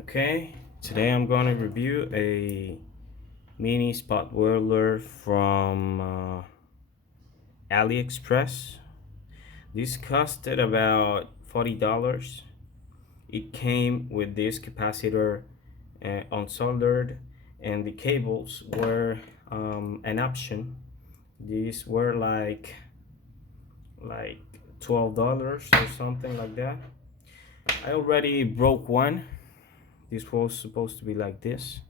Okay, today I'm going to review a mini spot welder from AliExpress. This costed about $40. It came with this capacitor unsoldered, and the cables were an option. These were like $12 or something like that. I already broke one. This was supposed to be like this,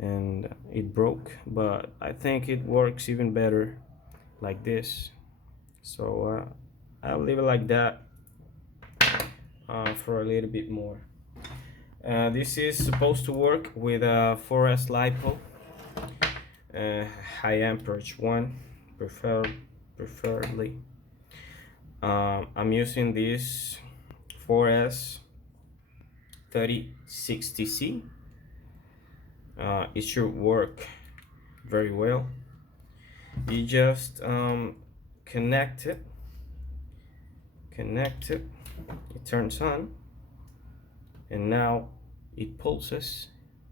and it broke, but I think it works even better like this. So I'll leave it like that for a little bit more. This is supposed to work with a 4S LiPo, high amperage one, preferably. I'm using this 4S 3060C. It should work very well. You just connect it, it turns on, and now it pulses.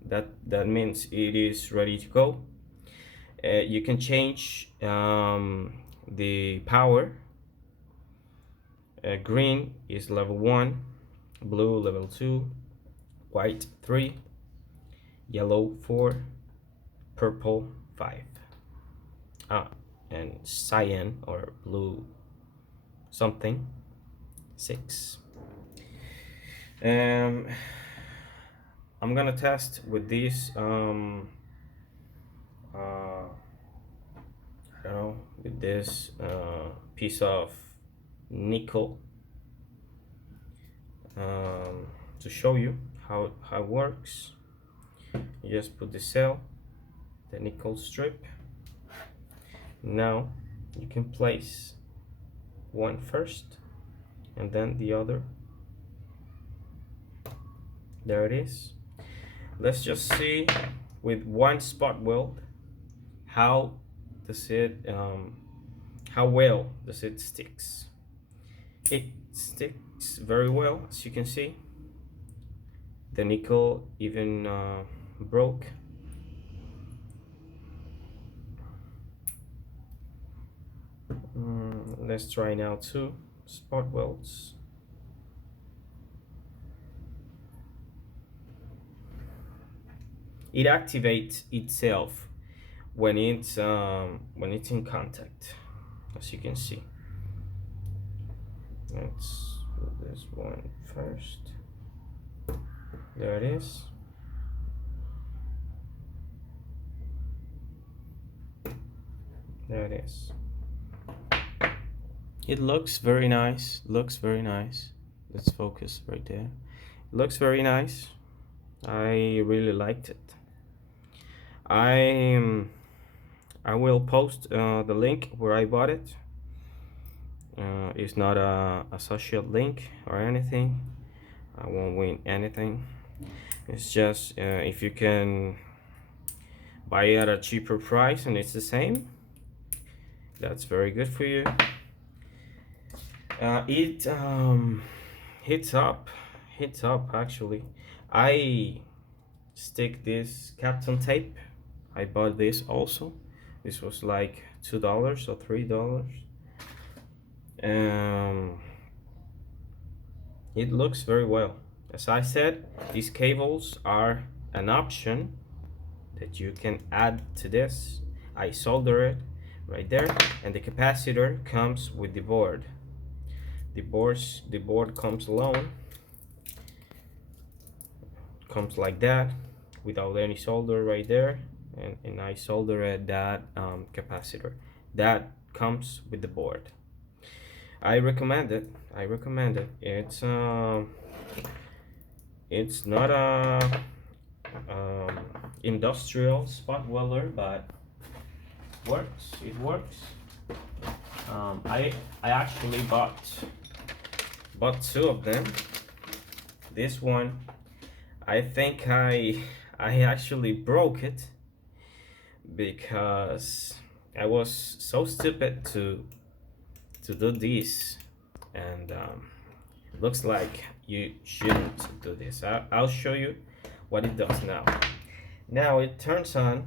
That means it is ready to go. You can change the power. Green is level 1, blue level 2, white 3, yellow 4, purple 5, and cyan or blue something 6. I'm gonna test with this I don't know, with this piece of nickel to show you how it works. You just put the cell, the nickel strip. Now you can place one first and then the other. There it is. Let's just see with one spot weld how does it how well does it sticks. It sticks very well, as you can see. The nickel even broke. Let's try now 2 spot welds. It activates itself when it's in contact, as you can see. Let's put this one first. There it is. There it is. It looks very nice. Let's focus right there. It looks very nice. I really liked it. I will post the link where I bought it. It's not a social link or anything. I won't win anything. It's just if you can buy it at a cheaper price and it's the same, that's very good for you. It hits up actually. I stick this Captain tape. I bought this also. This was like $2 or $3. It looks very well. As I said, these cables are an option that you can add to this. I solder it right there, and the capacitor comes with the board. The board comes alone, comes like that, without any solder right there, and I solder that capacitor that comes with the board. I recommend it. It's not a industrial spot welder, but it works. I actually bought 2 of them. This one, I think I actually broke it because I was so stupid to do this, and looks like you shouldn't do this. I'll show you what it does now. Now it turns on,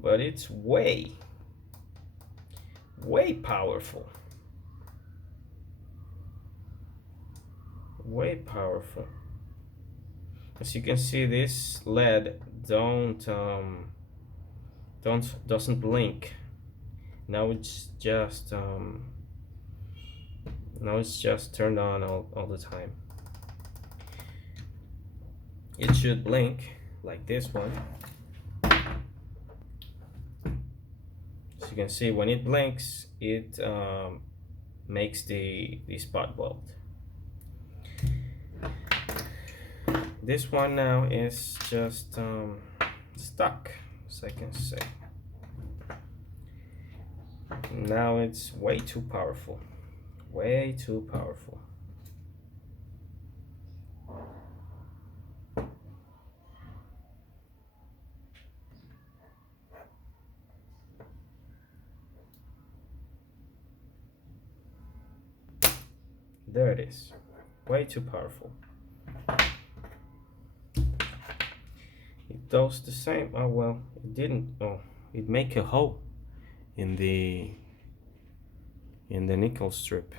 but it's way powerful. Way powerful. As you can see, this LED doesn't blink. Now it's just turned on all the time. It should blink like this one. As you can see, when it blinks, it makes the spot weld. This one now is just stuck, as I can say. Now it's way too powerful. Way too powerful. There it is. Way too powerful. It does the same. Oh well, it didn't. Oh, it make a hole in the nickel strip.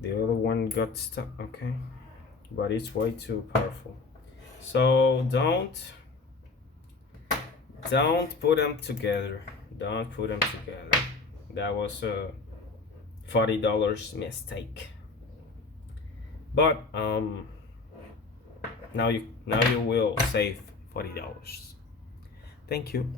The other one got stuck. Okay, but it's way too powerful. So don't put them together. Don't put them together. That was a $40 mistake. But now you will save $40. Thank you.